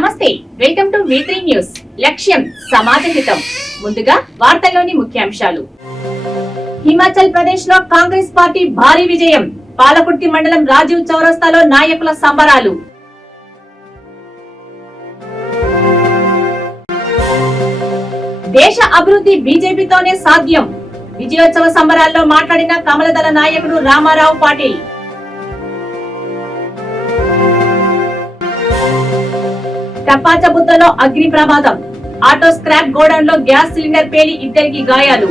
నమస్తే, welcome to V3 news. లక్ష్యం సమాజ హితం. ముందుగా వార్తల్లోని ముఖ్యాంశాలు. హిమాచల్ ప్రదేశ్ లో కాంగ్రెస్ పార్టీ భారీ విజయం. పాలకుర్తి మండలం రాజీవ్ చౌరస్తాలో నాయకుల సంబరాలు. దేశ అభివృద్ధి బీజేపీతోనే సాధ్యం. విజయోత్సవ సంబరాల్లో మాట్లాడిన కమలదళ నాయకుడు రామారావు పాటిల్. టపాచబుద్దలో అగ్ని ప్రమాదం. ఆటో స్క్రాప్ గోడౌన్ లో గ్యాస్ సిలిండర్ పేలి ఇద్దరికి గాయాలు.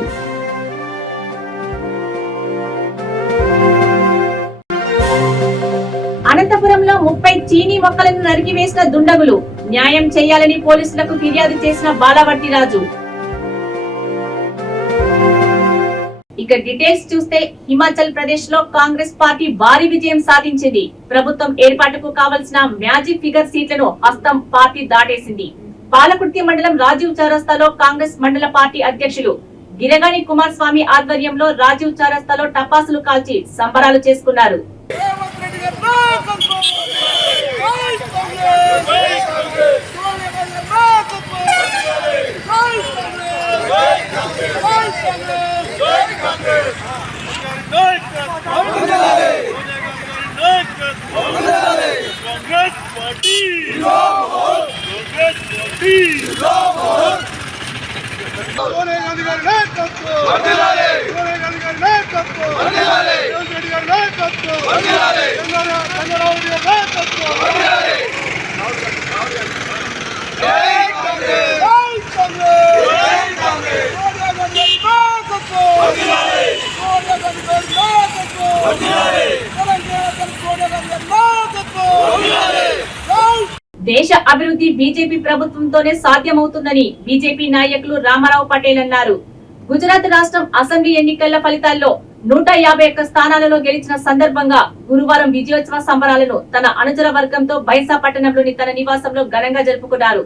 అనంతపురంలో 30 చీనీ మొక్కలను నరికివేసిన దుండగులు. న్యాయం చేయాలని పోలీసులకు ఫిర్యాదు చేసిన బాలవర్తి రాజు. ఇక డీటెయిల్స్ చూస్తే హిమాచల్ ప్రదేశ్ లో కాంగ్రెస్ పార్టీ భారీ విజయం సాధించింది. ప్రభుత్వం ఏర్పాటుకు కావలసిన మ్యాజిక్ ఫిగర్ సీట్లను హస్తం పార్టీ దాటేసింది. పాలకుర్తి మండలం రాజీవ్ చౌరస్తాలో కాంగ్రెస్ మండల పార్టీ అధ్యక్షులు గిరగాని కుమారస్వామి ఆధ్వర్యంలో రాజీవ్ చౌరస్తాలో టపాసులు కాల్చి సంబరాలు చేసుకున్నారు. దేశ అభివృద్ధి బీజేపీ ప్రభుత్వంతోనే సాధ్యమవుతుందని బీజేపీ నాయకులు రామారావు పటేల్ అన్నారు. గుజరాత్ రాష్ట్రం అసెంబ్లీ ఎన్నికల ఫలితాల్లో 151 స్థానాలలో గెలిచిన సందర్భంగా గురువారం విజయోత్సవ సంబరాలను తన అనుచర వర్గంతో బైసా పట్టణంలోని తన నివాసంలో ఘనంగా జరుపుకున్నారు.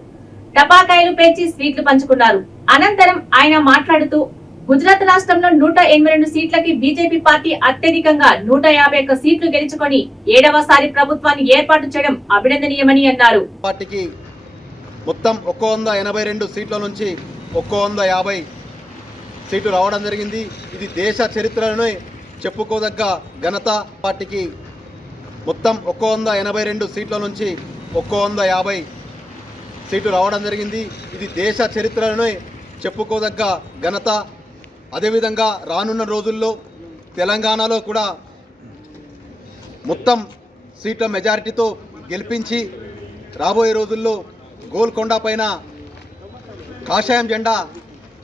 టపాకాయలు పేర్చి స్వీట్లు పంచుకున్నారు. అనంతరం ఆయన మాట్లాడుతూ గుజరాత్ రాష్ట్రంలో 182 సీట్లకి బీజేపీ పార్టీ అత్యధికంగా 151 సీట్లు గెలుచుకొని 7వసారి ప్రభుత్వాన్ని ఏర్పాటు చేయడం అభినందనీయమని అన్నారు. పార్టీకి మొత్తం 182 సీట్ల నుంచి 150 సీట్లు రావడం జరిగింది. ఇది దేశ చరిత్రలోనే చెప్పుకోదగ్గ ఘనత. పార్టీకి మొత్తం 182 సీట్ల నుంచి 150 సీట్లు రావడం జరిగింది. ఇది దేశ చరిత్రలోనే చెప్పుకోదగ్గ ఘనత. అదేవిధంగా రానున్న రోజుల్లో తెలంగాణలో కూడా మొత్తం సీట్ల మెజారిటీతో గెలిపించి రాబోయే రోజుల్లో గోల్కొండ పైన కాషాయం జెండా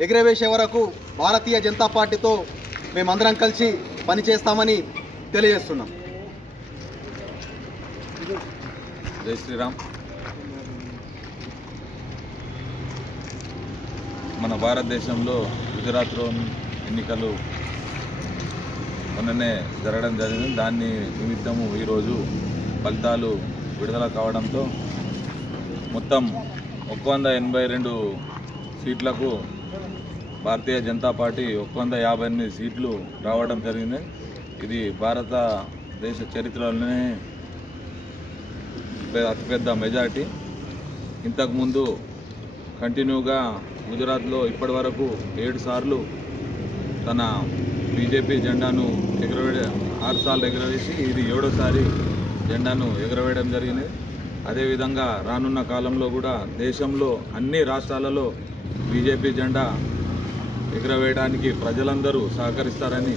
ఎగరవేసే వరకు భారతీయ జనతా పార్టీతో మేమందరం కలిసి పనిచేస్తామని తెలియజేస్తున్నాం. జై శ్రీరామ్. మన భారతదేశంలో గుజరాత్లో ఎన్నికలు మొన్ననే జరగడం జరిగింది. దాన్ని నిమిత్తము ఈరోజు ఫలితాలు విడుదల కావడంతో మొత్తం 182 సీట్లకు భారతీయ జనతా పార్టీ 158 సీట్లు రావడం జరిగింది. ఇది భారతదేశ చరిత్రలోనే అతిపెద్ద మెజారిటీ. ఇంతకుముందు కంటిన్యూగా గుజరాత్లో ఇప్పటి వరకు 7 సార్లు తన బీజేపీ జెండాను 6 సార్లు ఎగరవేసి ఇది 7వసారి జెండాను ఎగరవేయడం జరిగింది. అదేవిధంగా రానున్న కాలంలో కూడా దేశంలో అన్ని రాష్ట్రాలలో బీజేపీ జెండా ఎగరవేయడానికి ప్రజలందరూ సహకరిస్తారని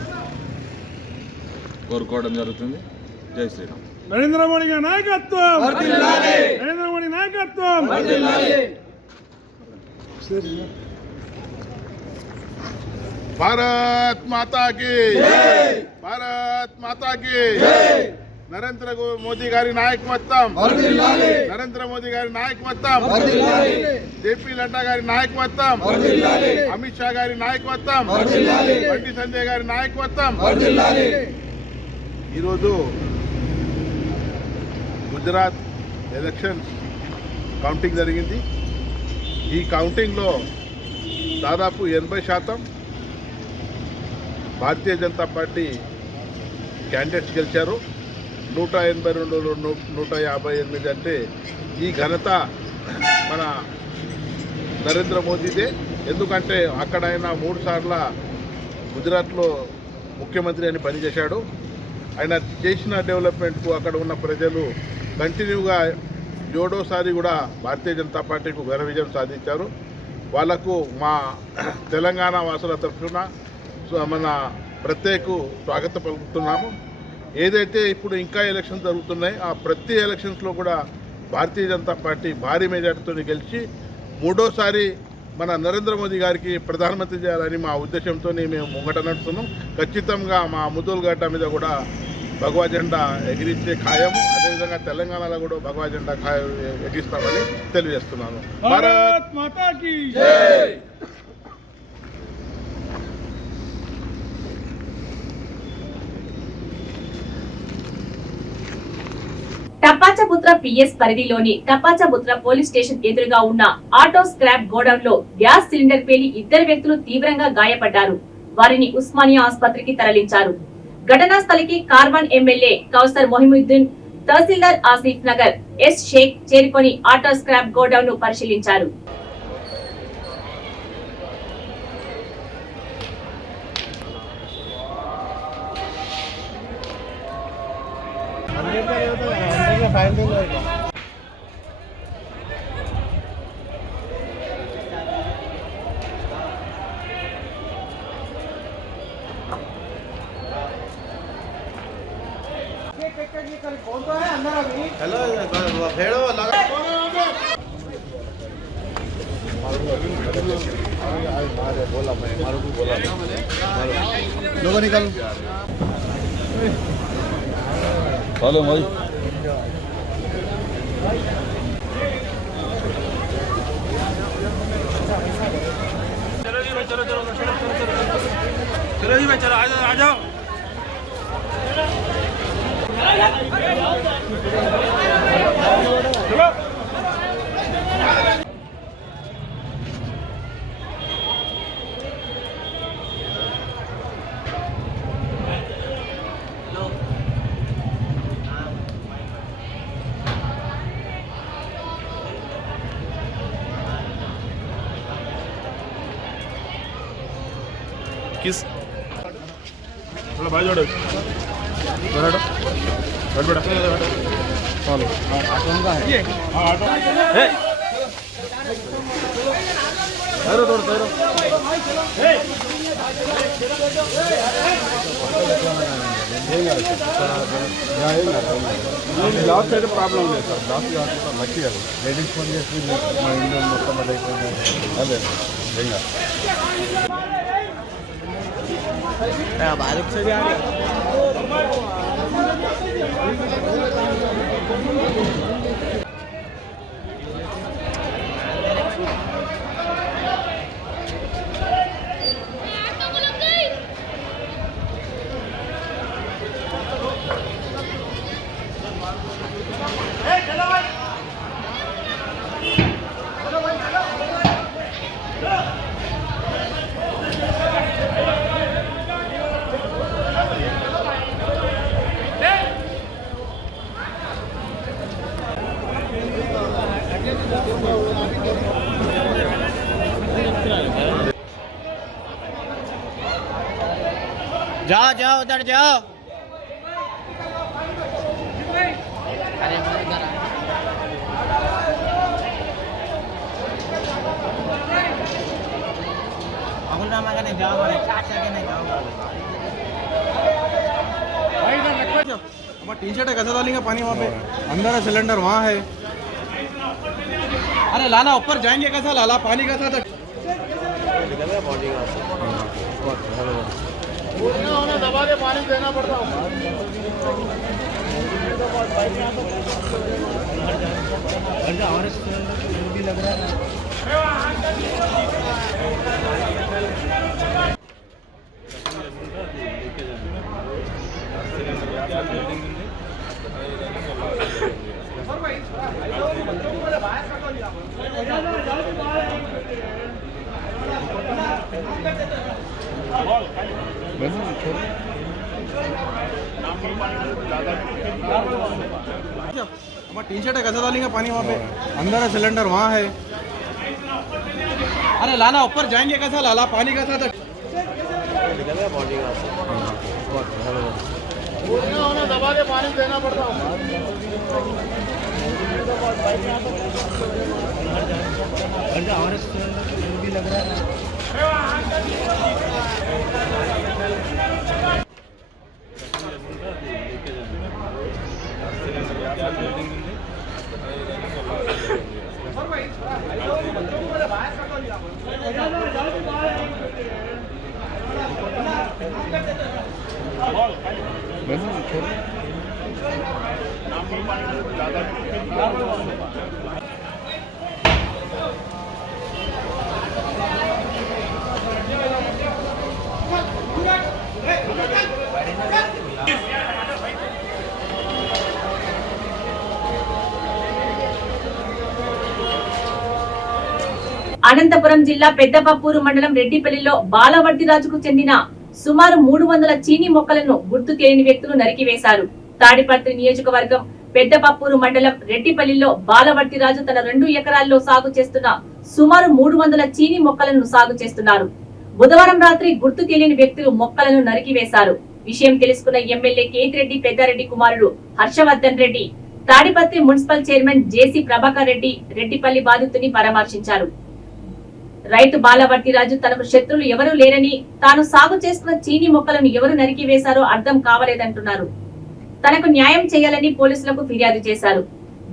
కోరుకోవడం జరుగుతుంది. జై శ్రీరామ్. నరేంద్ర మోడీ గారి నాయకత్వం వర్ధిల్లాలి. నరేంద్ర మోడీ నాయకత్వం వర్ధిల్లాలి. भारत माता की जय. भारत माता की जय. नरेंद्र मोदी गारी नायकत्వం వర్ధిల్లాలి. నరేంద్ర మోదీ గారి నాయకత్వం వర్ధిల్లాలి. జేపీ నడ్డా గారి నాయకత్వం వర్ధిల్లాలి. అమిత్ షా గారి నాయకత్వం వర్ధిల్లాలి. బండి సంజయ్ గారి నాయకత్వం వర్ధిల్లాలి. ఈరోజు గుజరాత్ ఎలక్షన్ కౌంటింగ్ జరిగింది. ఈ కౌంటింగ్లో దాదాపు 80% భారతీయ జనతా పార్టీ క్యాండిడేట్స్ గెలిచారు. 182లో 158 అంటే ఈ ఘనత మన నరేంద్ర మోదీదే. ఎందుకంటే అక్కడ ఆయన 3 సార్ల గుజరాత్లో ముఖ్యమంత్రి అని పనిచేశాడు. ఆయన చేసిన డెవలప్మెంట్కు అక్కడ ఉన్న ప్రజలు కంటిన్యూగా 7వసారి కూడా భారతీయ జనతా పార్టీకు ఘన విజయం సాధించారు. వాళ్లకు మా తెలంగాణ వాసుల తరఫున మన ప్రత్యేక స్వాగతం పలుకుతున్నాము. ఏదైతే ఇప్పుడు ఇంకా ఎలక్షన్స్ జరుగుతున్నాయి, ఆ ప్రతి ఎలక్షన్స్లో కూడా భారతీయ జనతా పార్టీ భారీ మెజార్టీతో గెలిచి 3వసారి మన నరేంద్ర మోదీ గారికి ప్రధానమంత్రి చేయాలని మా ఉద్దేశంతో మేము ముంగట నడుస్తున్నాం. ఖచ్చితంగా మా ముదోల్ గడ్డ మీద కూడా భగవా జెండా ఎగిరించే ఖాయం. అదేవిధంగా తెలంగాణలో కూడా భగవా జెండా ఖాయం ఎగిరిస్తామని తెలియజేస్తున్నాను. భారత్ మాతా కీ టప్పాచపుత్ర పిఎస్ పరిధిలోని టప్పాచపుత్ర పోలీస్ స్టేషన్ ఎదురుగా ఉన్న ఆటో స్క్రాప్ గోడౌన్ లో గ్యాస్ సిలిండర్ పేలి 2 వ్యక్తులు తీవ్రంగా గాయపడ్డారు. వారిని ఉస్మానియా ఆసుపత్రికి తరలించారు. ఘటనా స్థలికి కార్వాన్ ఎమ్మెల్యే కౌసర్ మొహిముద్దీన్, తహసీల్దార్ ఆసిఫ్ నగర్ ఎస్ షేక్ చేరుకొని ఆటో స్క్రాప్ గోడౌన్ ను పరిశీలించారు. चलो जी भाई, चलो आ जाओ। चलो किस थोड़ा भाई जोड़ो बैठो चलो ऑटो का है ये हां ऑटो है धरो धरो धरो ए लास्ट साइड प्रॉब्लम లేదు సార్. లాస్ట్ యాత్ర లక్కీ అది లేడీస్ ఫోన్ చేసి మా ఇంట్లో మొత్తం అదే ఇంకా बारिश से भी आ गया। जाओ जाओ उधर जाओ। अरे इधर अबुलनामा का नहीं जाओ, चाचा के नहीं जाओ। टी शर्ट है, कैसा डालेंगे पानी वहाँ पे? अंदर है सिलेंडर, वहाँ है। अरे लाला ऊपर जाएंगे कैसा? लाला पानी कैसा था? दबा के पानी देना पड़ता टी शर्ट है, कैसा डालेंगे पानी वहाँ पे? अंदर है सिलेंडर, वहाँ है। अरे लाला ऊपर जाएंगे कैसा लाला पानी कैसा था उन्हें दबा के पानी देना पड़ता है। అనంతపురం జిల్లా పెద్దపప్పూరు మండలం రెడ్డిపల్లిలో బాలవర్తిరాజుకు చెందిన సుమారు 300 చీనీ మొక్కలను గుర్తు తెలియని వ్యక్తులు నరికివేశారు. తాడిపత్రి నియోజకవర్గం పెద్దపప్పూరు మండలం రెడ్డిపల్లిలో బాలవర్తిరాజు తన 2 ఎకరాల్లో సాగు చేస్తున్న సుమారు 300 చీనీ మొక్కలను సాగు చేస్తున్నారు. బుధవారం రాత్రి గుర్తు తెలియని వ్యక్తులు మొక్కలను నరికివేశారు. విషయం తెలుసుకున్న ఎమ్మెల్యే కేతిరెడ్డి పెద్దారెడ్డి కుమారుడు హర్షవర్ధన్ రెడ్డి, తాడిపత్రి మున్సిపల్ చైర్మన్ జేసీ ప్రభాకర్ రెడ్డి రెడ్డిపల్లి బాధితుని పరామర్శించారు. రైతు బాలవర్తిరాజు తనకు శత్రువులు ఎవరూ లేరని, తాను సాగు చేసుకున్న చీనీ మొక్కలను ఎవరు నరికివేశారో అర్థం కావలేదంటున్నారు. తనకు న్యాయం చేయాలని పోలీసులకు ఫిర్యాదు చేశారు.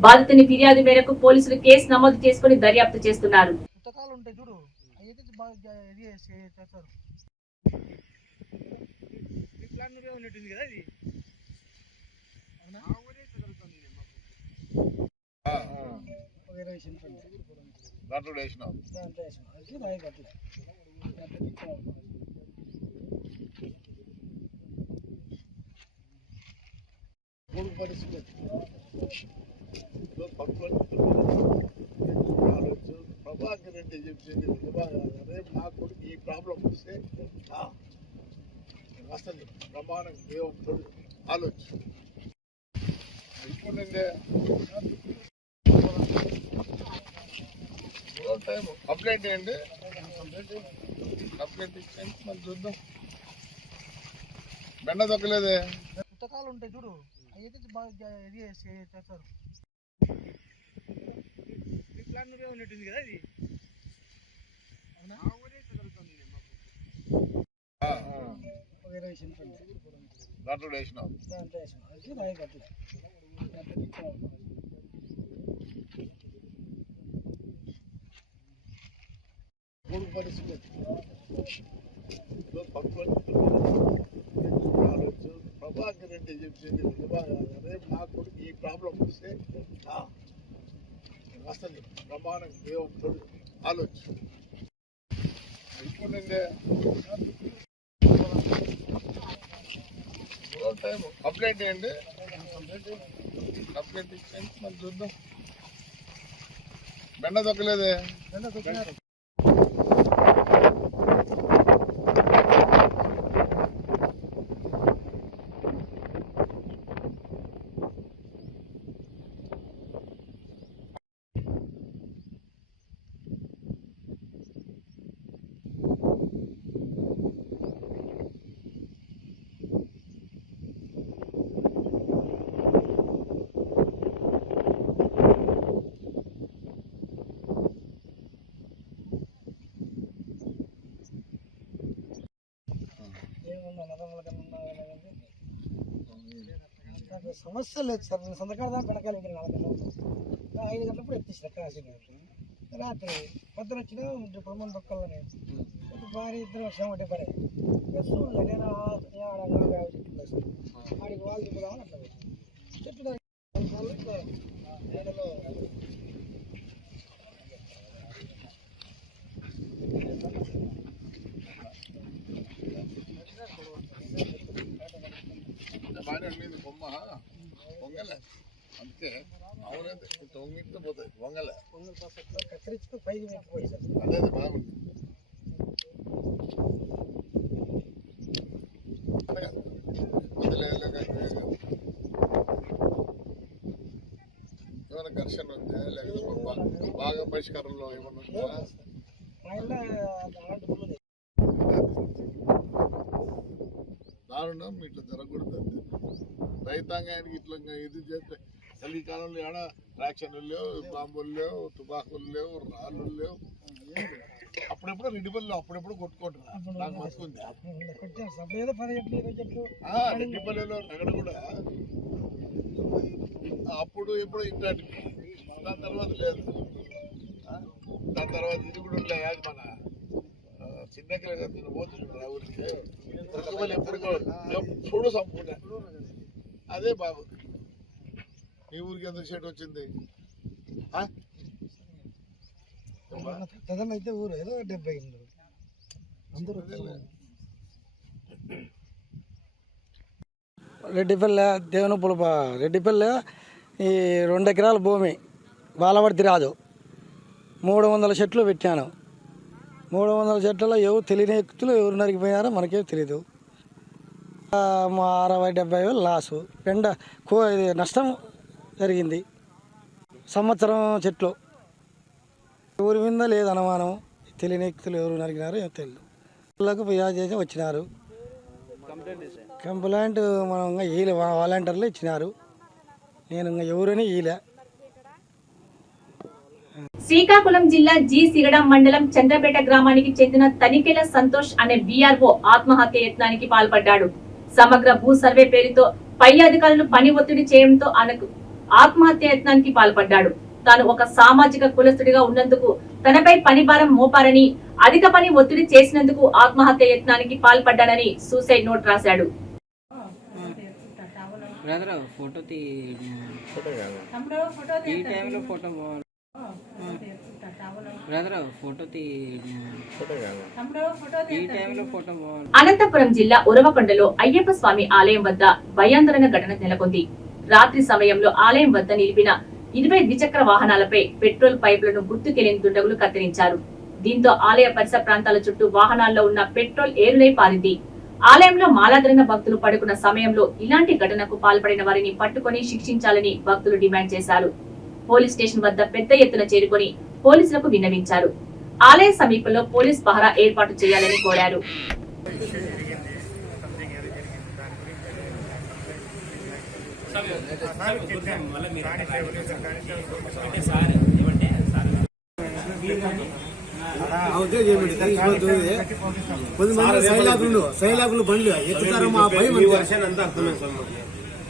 బాధితుని ఫిర్యాదు మేరకు పోలీసులు కేసు నమోదు చేసుకుని దర్యాప్తు చేస్తున్నారు. దాంట్లో వేసినావు మూడు పరిస్థితి ప్రభాకర్ రెడ్డి చెప్పింది రేపు నా కొడుకు ఈ ప్రాబ్లం వస్తే వస్తుంది ప్రమాణం దేవుడు ఆలోచన ఇప్పుడు కంప్లైంట్ ఏంటి కంప్లైంట్ ఇచ్చేయండి మనం చూద్దాం. బెండ దొక్కలేదే పుస్తకాలు ఉంటాయి చూడు, అయితే బాగా ఇది చేస్తారు. ఉన్నట్టుంది కదా ఇది. దాంట్లో వేసినావు మూడు పరిస్థితి ప్రభాకర్ రెడ్డి చెప్పింది రేపు నా కొడుకు ఈ ప్రాబ్లం వస్తే వస్తుంది ప్రమాణం దేవుడు ఆలోచన ఇప్పుడు కంప్లైంట్ ఏంటి కంప్లైంట్ ఇచ్చేయండి మనం చూద్దాం. బెండ దొక్కలేదే సమస్య లేదు సార్, నేను సంతకాల దాకా పెడకాలి 4 5 గంటలప్పుడు ఎత్తిసిన కాశీ రాత్రి పొద్దున వచ్చిన పొమ్మని దొక్కలని భారీ ఇద్దరు వచ్చాము ఒకటే పడే నేను ఆడికి వాళ్ళు తిప్పుదామని అట్లా చెట్టు బొమ్మ పొంగలే అంతే. అవునండి తొంగిట్టు పోతాయి పొంగలే కత్తిరించుకు పైకి పోయి సార్ అదే బాగుంది. ఏమైనా ఘర్షణ ఉందా లేకపోతే బాగా పరిష్కారంలో ఏమన్నా ఉందా? ఆయన అలాంటి పనులు దారుణం ఇట్లా జరగకూడదు. రైతాంగానికి ఇట్లా ఇది చేస్తే అసలు ఈ కాలంలో ఏడా ట్రాక్షన్లు లేవు, బాంబులు లేవు, తుపాకులు లేవు, రాళ్ళు లేవు. అప్పుడెప్పుడు రెడ్డిపల్లి అప్పుడెప్పుడు కొట్టుకుంటున్నారు. నాకు మర్చుకుంది ఏదో 10 చెట్లు 20 చెట్లు రెడ్డిపల్లిలో రగడ కూడా అప్పుడు ఎప్పుడు ఇంటాటి, దాని తర్వాత లేదు. దాని తర్వాత ఇది కూడా ఉండే మన చిన్నకలుగా నేను పోతున్నాడు ఆ ఊరికి. రెడ్డిపల్లి ఎప్పుడు సంపూర్ణ అదే బాగుంది. ఈ ఊరికి ఎంత షేట్ వచ్చింది? ప్రధాన అయితే ఊరు ఏదో 70 అందరూ రెడ్డిపల్లె దేవునపులప రెడ్డిపల్లె ఈ 2 ఎకరాల భూమి బాలవర్తి రాజు 300 చెట్లు పెట్టాను. 300 చెట్లలో ఎవరు తెలియని వ్యక్తులు ఎవరు నరికిపోయారో మనకేం తెలీదు. మా 60-70 వేలు లాసు ఇది నష్టం జరిగింది. సంవత్సరం చెట్లు ఎవరి మీద లేదు అనుమానం. తెలియని వ్యక్తులు ఎవరు నరికినారో ఏం తెలియదు. పిల్లలకు ఫిర్యాదు చేసి వచ్చినారు. కంప్లైంట్ మనం ఇంకా ఈలే వాలంటీర్లు ఇచ్చినారు. నేను ఇంకా ఎవరని ఈలే. శ్రీకాకుళం జిల్లా జి సిగడం మండలం చంద్రపేట గ్రామానికి చెందిన తనికెల సంతోష్ అనే బీఆర్ఓ ఆత్మహత్య యత్నానికి పాల్పడ్డాడు. సమగ్ర భూ సర్వే పేరుతో పై అధికారులు పని ఒత్తిడి చేయడంతో ఆయనకు ఆత్మహత్య యత్నానికి పాల్పడ్డాడు. తాను ఒక సామాజిక కులస్తుడిగా ఉన్నందుకు తనపై పని భారం మోపారని, అధిక పని ఒత్తిడి చేసినందుకు ఆత్మహత్య యత్నానికి పాల్పడ్డానని సూసైడ్ నోట్ రాశాడు. అనంతపురం జిల్లా ఉరవకొండలో అయ్యప్ప స్వామి ఆలయం వద్ద భయాందోళన ఘటన నెలకొంది. రాత్రి సమయంలో ఆలయం వద్ద నిలిపిన 20 ద్విచక్ర వాహనాలపై పెట్రోల్ పైపులను గుర్తుకెళ్లిన దుండగులు కత్తిరించారు. దీంతో ఆలయ పరిసర ప్రాంతాల చుట్టూ వాహనాల్లో ఉన్న పెట్రోల్ ఏరులై పారింది. ఆలయంలో మాలాధరణ భక్తులు పడుకున్న సమయంలో ఇలాంటి ఘటనకు పాల్పడిన వారిని పట్టుకొని శిక్షించాలని భక్తులు డిమాండ్ చేశారు. పోలీస్ స్టేషన్ వద్ద పెద్ద ఎత్తున చేరుకొని పోలీసులకు విన్నవించారు. ఆలయ సమీపంలో పోలీస్ పహరా ఏర్పాటు చేయాలని కోరారు. సైలాకులు బండ్లు ఎత్తుతారు. మా భయం అంతా అర్థమైంది.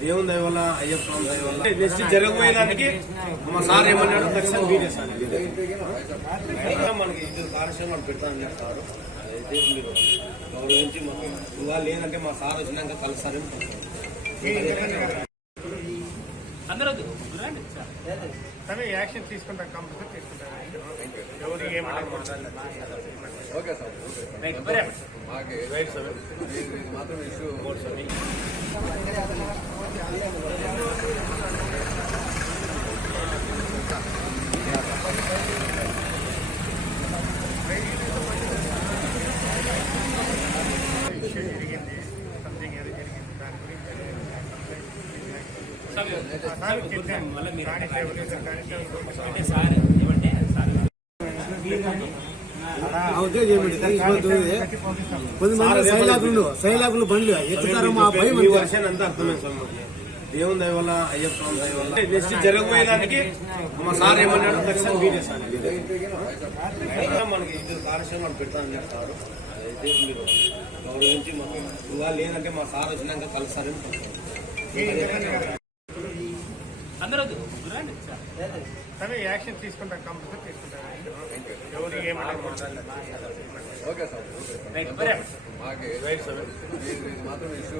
దేవుని దయ వల్ల అయ్యప్ప స్వామి దయ వల్ల నెక్స్ట్ జరగబోయేదానికి మా సార్ ఏమన్నాడు ఖచ్చితంగా వీడియో సార్ మనకి ఇది కార్యక్రమాలు పెడతానని సార్. అయితే మీరు గౌరవించి ఇవాళ లేదంటే మా సార్ వచ్చినాక కలుస్తారని అందరూ యాక్షన్ తీసుకుంటారు. కంపల్సరీ తీసుకుంటారు. ఎవరికి ఏమంటారు ఓకే సార్. మాత్రం ఇష్యూ సైలాకులు బండ్లు ఎత్తుతారు. మా భయం అంతా అర్థమైంది. దేవుని దయ వల్ల అయ్యప్ప స్వామి దయ వల్ల నెక్స్ట్ జరగబోయేదానికి మా సార్ ఏమన్నాడు ఖచ్చితంగా వీడియో సార్ మనకి ఇది కార్యక్రమాలు పెడతానని సార్. అయితే మీరు గౌరవించి ఇవాళ లేదంటే మా సార్ వచ్చినాక కలుస్తారని అందరూ యాక్షన్ తీసుకుంటారు. కంపల్సరీ తీసుకుంటారు. ఎవరికి ఏమంటారు ఓకే సార్. మాత్రం ఇష్యూ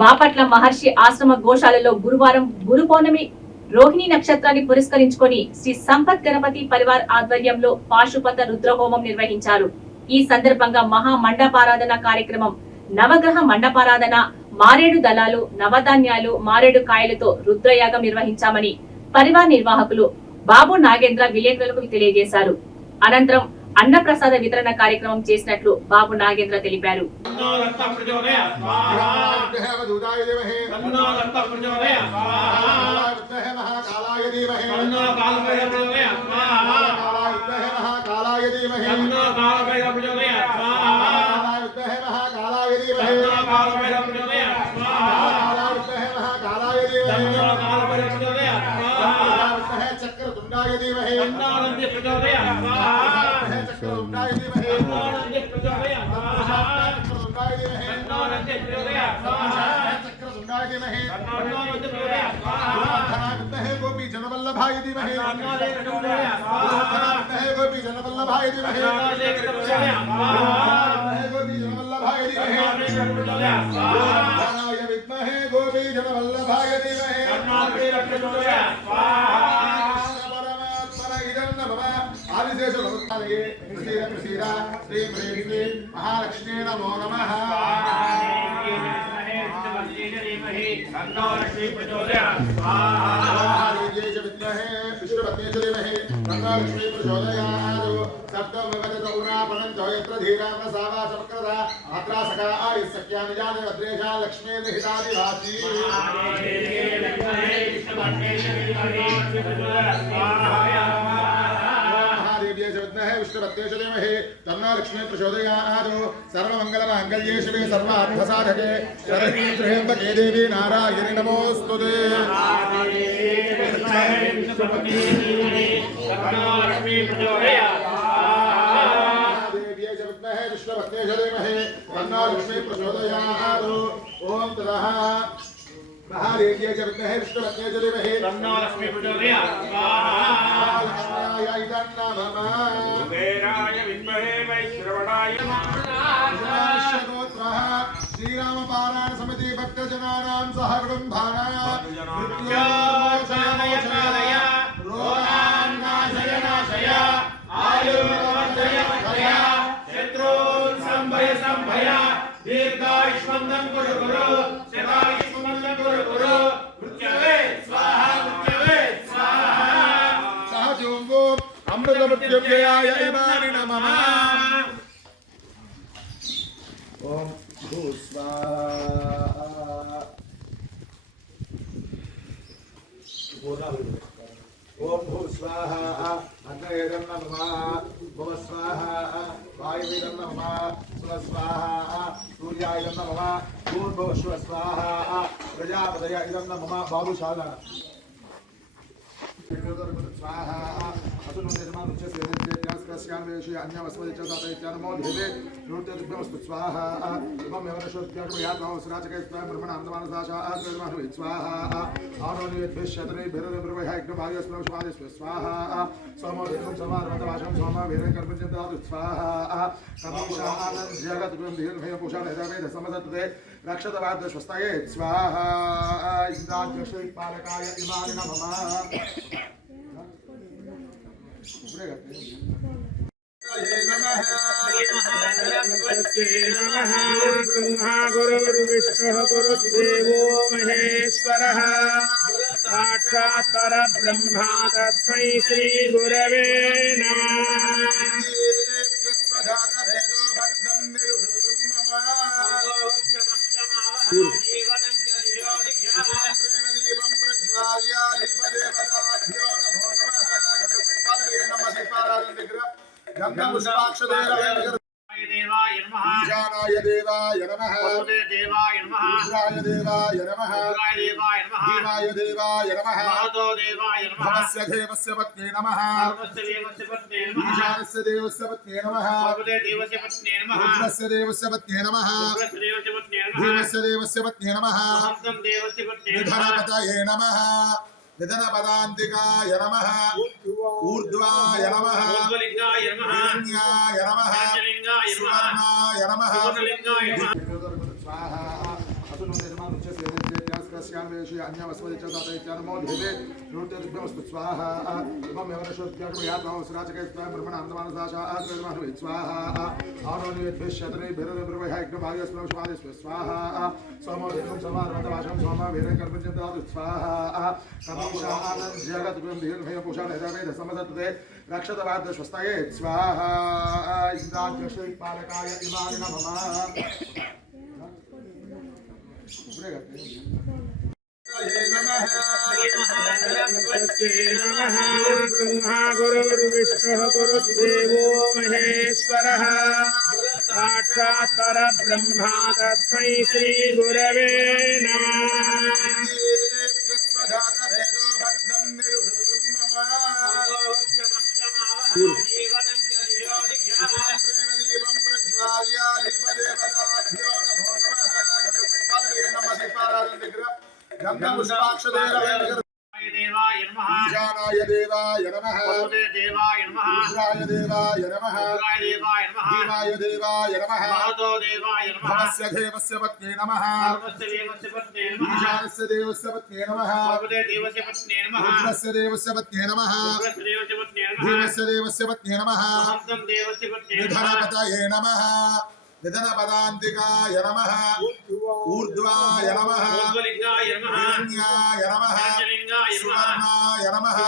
బాపట్ల మహర్షి ఆశ్రమ గోశాలలో గురువారం గురు పౌర్ణమి రోహిణి నక్షత్రాన్ని పురస్కరించుకొని శ్రీ సంపత్ గణపతి పరివార్ ఆధ్వర్యంలో పాశుపత రుద్రహోమం నిర్వహించారు. ఈ సందర్భంగా మహా మండపారాధన కార్యక్రమం, నవగ్రహ మండపారాధన, మారేడు దళాలు, నవధాన్యాలు, మారేడు కాయలతో రుద్రయాగం నిర్వహించామని పరివార్ నిర్వాహకులు బాబు నాగేంద్ర విలేకరులకు తెలియజేశారు. అనంతరం అన్నప్రసాద వితరణ కార్యక్రమం చేసినట్లు బాబు నాగేంద్ర తెలిపారు. गोपी जनवल्लभाय धीमहि गोपी जनवल्लभाय धीमहि गोपी जनवल्लभाय धीमहि विद्महे गोपी जनवल्लभाय धीमहि आदिशेष भगवत्पादये प्रसीद श्री महालक्ष्मी नमो नमः। विष्णुपत्नेश्वरीमहे तन्नो लक्ष्मी प्रचोदयात् सर्वमंगलमांगल्ये शिवे सर्वार्थसाधके शरण्ये देवी नारायणि नमोस्तुते। विष्णुपत्नेश्वरीमहे तन्नो लक्ष्मी प्रचोदयात् ओम तदः महादेव्यै च विद्महे विष्णुपत्न्यै च धीमहि तन्नो लक्ष्मी प्रचोदयात् लक्ष्म्याय नमः। कुबेराय विद्महे वैश्रवणाय नमः। श्रीराम पारायण समिति भक्तजनानां सह कुटुम्बानां मृत्योर्मोचनाय रोगान्नाशय नाशय आयुर्वर्धय शत्रून् संभय संभय दीर्घायुष्मन्दं कुरु कुरु शतायुष्मन्दं कुरु कुरु मृत्युवे स्वाहा मृत्युवे स्वाहा सहजोंगो अमृतमृत्युव्ययाय इमानि नमः। ओम भूस्वाहा ओम भूस्वाहा अग्नयेदं नमः भव स्वाहा वायुवेदं नमः स्वस्वाहा सूर्याय नमः भूर्भुवस्सुः स्वाहा प्रजापतये इदं नमः बाबुशाला स्वाहा अन्यवस्मदिच्चनमोधेते स्वाहा स्वाहा स्वाहा सोमोधेतुं समारमतवाशं सोमवीरं कर्मजं दातु स्वाहा समदत्ते रक्षतवाद्यस्वस्तये स्वाहा इंद्राद्यश्रीपालकाय इमानि नमः। ब्रह्मा गुरुर्विष्णुः गुरुर्देवो महेश्वरः साक्षात् परब्रह्मा तस्मै श्री गुरवे नमः। ईशानाय देवाय नमः देवाय नमः रुद्राय देवाय नमः देवाय देवाय नमः भवस्य देवस्य पत्न्यै नमः ईशानस्य देवस्य पत्न्यै नमः रुद्रस्य देवस्य पत्न्यै नमः भीमस्य देवस्य पत्न्यै नमः निधनपतये नमः निधनपदान्तिकाय नमः ऊर्ध्वाय नमः हिरण्याय नमः सुवर्णाय नमः स्वाहा तस्यान्वेषि अन्यवस्मदि च तातैत्यानुमोदिते नूर्तेभ्यमस्तु स्वाहा इमं यवनशोद्यागमयात्मावसराचके स्वयं ब्रह्मणान्दमानसाशा आत्मैर्मानवे स्वाहा आनोनिवेद्भिश्यतनैर्भिरब्रह्मैः यज्ञभागस्मृष्मादिस्व स्वाहा सोमोदेवं समारोहतवाशं सोमवीरकर्मचिन्तादु स्वाहा कमीशा आनन्द जगद्गुरुं दीर्घय पुषाणैरवेद समदत्ते रक्षतवाद्यस्वस्तये स्वाहा इन्द्राज्यश्रीपालकाय इमाय नमः ब्रह्मा गुरुर्विष्णुः गुरुर्देवो महेश्वरः साक्षात् परब्रह्म तस्मै श्री गुरवे नमः। देवाय नमः ईशानाय देवाय नमः देवाय नमः रुद्राय देवाय नमः रुद्राय देवाय नमः देवाय देवाय नमः महतो देवाय नमः नमस्य देवस्य पत्न्ये नमः नमस्य देवस्य पत्न्ये नमः ईशानस्य देवस्य पत्न्ये नमः भगवते देवस्य पत्न्ये नमः रुद्रस्य देवस्य पत्न्ये नमः रुद्रस्य देवस्य पत्न्ये नमः देवस्य देवस्य पत्न्ये नमः महतं देवस्य पत्न्ये नमः निधनपतये नमः निधनपदान्तिकाय नमः ऊर्ध्वाय नमः ऊर्ध्वलिंगाय नमः हिरण्याय नमः सुवर्णाय नमः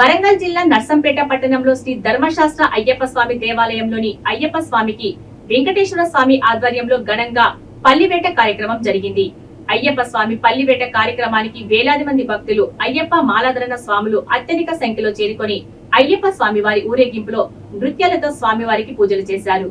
వరంగల్ జిల్లా నర్సంపేట పట్టణంలో శ్రీ ధర్మశాస్త్ర అయ్యప్ప స్వామి దేవాలయంలోని అయ్యప్ప స్వామికి వెంకటేశ్వర స్వామి ఆధ్వర్యంలో ఘనంగా పల్లివేట కార్యక్రమం జరిగింది. అయ్యప్ప స్వామి పల్లివేట కార్యక్రమానికి వేలాది మంది భక్తులు అయ్యప్ప మాలాధరణ స్వాములు అత్యధిక సంఖ్యలో చేరుకొని అయ్యప్ప స్వామి వారి ఊరేగింపులో నృత్యాలతో స్వామివారికి పూజలు చేశారు.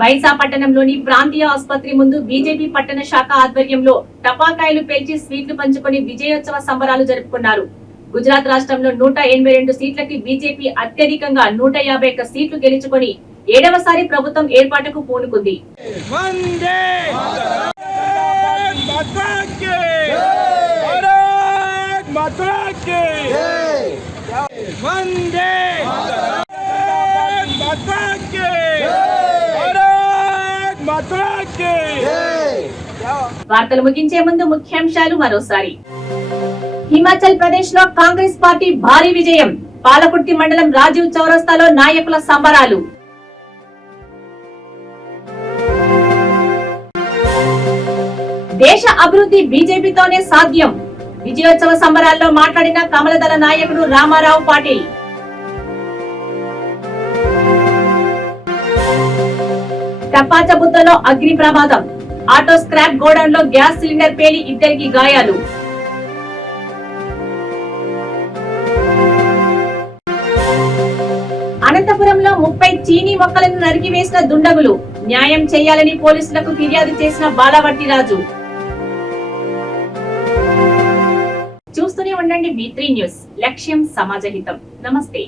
బైసా పట్టణంలోని ప్రాంతీయ ఆసుపత్రి ముందు బీజేపీ పట్టణ శాఖ ఆధ్వర్యంలో టపాకాయలు పేల్చి స్వీట్లు పంచుకొని విజయోత్సవ సంబరాలు జరుపుకున్నారు. గుజరాత్ రాష్ట్రంలో 182 సీట్లకి బీజేపీ అత్యధికంగా 151 సీట్లు గెలుచుకొని 7వసారి ప్రభుత్వం ఏర్పాటుకు పూనుకుంది. వార్తలు ముగించే ముందు ముఖ్యాంశాలు మరోసారి. హిమాచల్ ప్రదేశ్ లో కాంగ్రెస్ పార్టీ భారీ విజయం. పాలకుర్తి మండలం రాజీవ్ చౌరస్తాలో నాయకుల సంబరాలు. దేశ అభివృద్ధి బీజేపీతోనే సాధ్యం. విజయోత్సవ సంబరాల్లో మాట్లాడిన కమలదళ నాయకుడు రామారావు పాటిల్. టపాచబుద్దలో అగ్ని ప్రమాదం. ఆటో స్క్రాప్ గోడౌన్ లో గ్యాస్ సిలిండర్ పేలి ఇద్దరికి గాయాలు. అనంతపురంలో 30 చీనీ మొక్కలను నరికివేసిన దుండగులు. న్యాయం చేయాలని పోలీసులకు ఫిర్యాదు చేసిన బాలవర్తి రాజు. చూస్తూనే ఉండండి V3 న్యూస్. లక్ష్యం సమాజహితం. నమస్తే.